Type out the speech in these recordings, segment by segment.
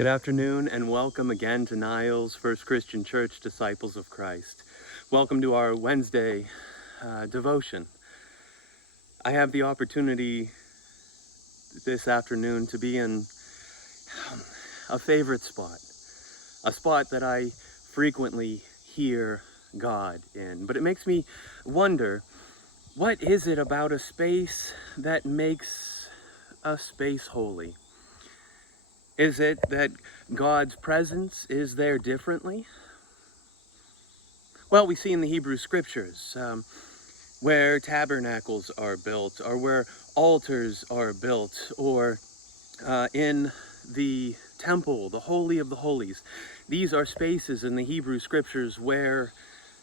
Good afternoon and welcome again to Niles First Christian Church Disciples of Christ. Welcome to our Wednesday devotion. I have the opportunity this afternoon to be in a favorite spot, a spot that I frequently hear God in. But it makes me wonder, what is it about a space that makes a space holy? Is it that God's presence is there differently? Well, we see in the Hebrew scriptures where tabernacles are built, or where altars are built, or in the temple, the Holy of the Holies. These are spaces in the Hebrew scriptures where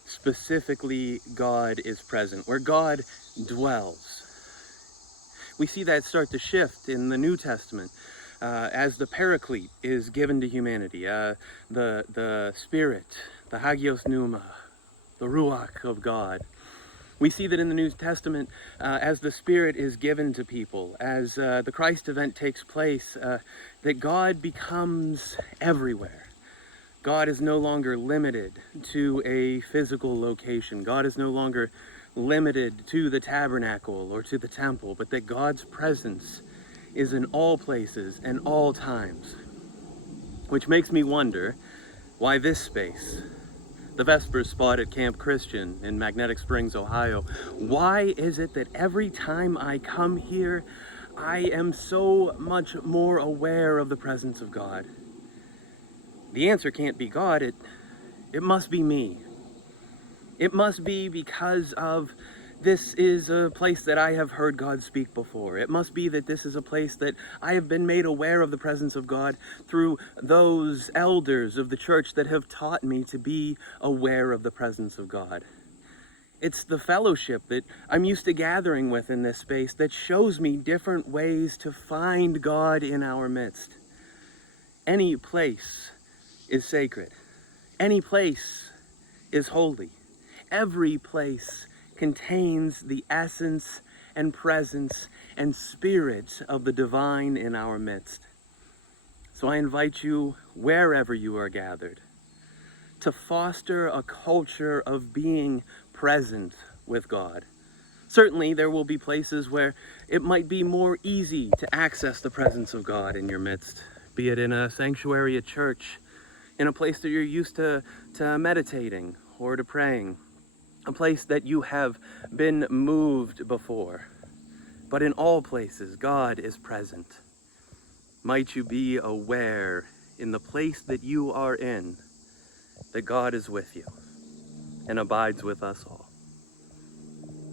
specifically God is present, where God dwells. We see that start to shift in the New Testament. As the Paraclete is given to humanity, the Spirit, the Hagios Pneuma, the Ruach of God. We see that in the New Testament, as the Spirit is given to people, as the Christ event takes place, that God becomes everywhere. God is no longer limited to a physical location. God is no longer limited to the tabernacle or to the temple, but that God's presence is in all places and all times. Which makes me wonder why this space, the Vespers spot at Camp Christian in Magnetic Springs, Ohio, why is it that every time I come here, I am so much more aware of the presence of God? The answer can't be God, it must be me. It must be because of this is a place that I have heard God speak before. It must be that this is a place that I have been made aware of the presence of God through those elders of the church that have taught me to be aware of the presence of God. It's the fellowship that I'm used to gathering with in this space that shows me different ways to find God in our midst. Any place is sacred. Any place is holy. Every place contains the essence and presence and spirit of the divine in our midst. So I invite you, wherever you are gathered, to foster a culture of being present with God. Certainly there will be places where it might be more easy to access the presence of God in your midst, be it in a sanctuary, a church, in a place that you're used to meditating or to praying, a place that you have been moved before. But in all places, God is present. Might you be aware in the place that you are in that God is with you and abides with us all.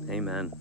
Amen.